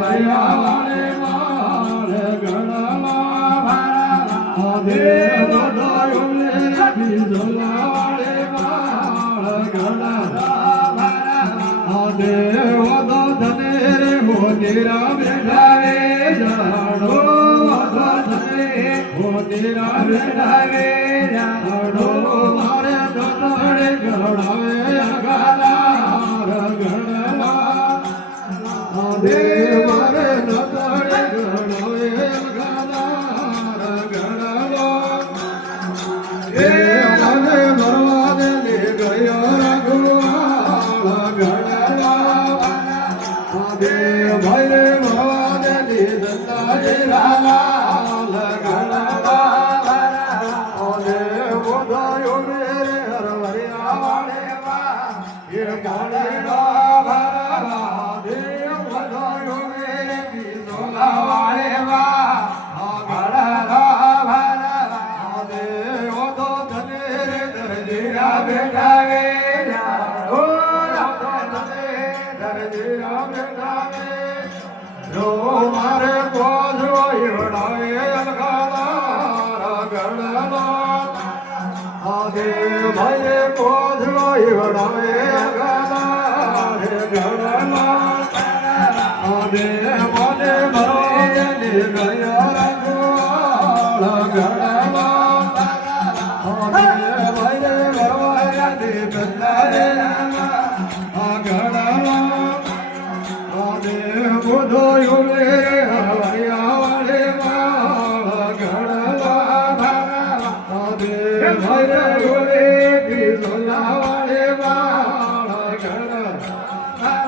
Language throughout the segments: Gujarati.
વાલે વાળ ગણવા ભારા દેવ દયો લે બીજલાવાળે વાળ ગણવા ભારા દેવ દો ધને રે મોતીરા બેઠાવે જાણો ધને મોતીરા બેઠાવે જાણો મારે દોડે ગણાવે અગાલા ગણવા દેવ મારે દોડે ગણાવે અગાલા ગણવા એ મને મરવા દે ગયો રઘુવાળ ગણવા દેવ ભાઈ મરવા દે દત્તા રે લાલ ગણવા દેવ બોધાયો રે હરવરિયા વાળે વા એ ગાળે ભરવા દેવ બોધાયો રે બીજોલા વાળે વા ગાળા ભરવા દેવ તો ધને રે દરજીરા બેઠાવે ઓ દરજીરા બેઠાવે જો મારે પોજો ઈવડાવે અલગાલા ગણવા દેવ ભાઈ પોજો ઈવડાવે અલગાલા ગણવા દેવ મને મરોને ગયો રઘુવાળ ગણવા દેવ ભાઈ મરવા દે બદલાવે ગણવા દેવ બોધો રે હરવરિયા વાળે વાળ ગણવા દેવ ભાઈ રે બીજોલા વાળે વાળ ગણવા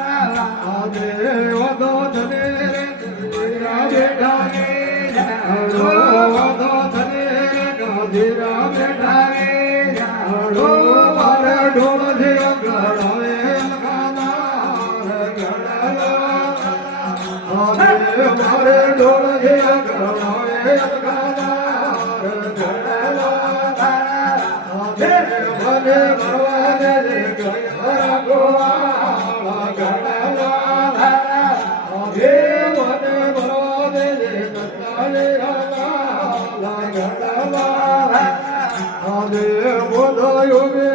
દેવ દો ધને રે બેઠાવે જાણો દો ધને ગધીરા બેઠાવે જાણો મારે ઢોળ છે ગણાવે મારે ઢોળ છે ગણાવે મને મરવા દે ગયો રઘુવાળ ગણવા મને મરવા દે દત્તા રે લાલ ગણવા દેવ બોધાયો રે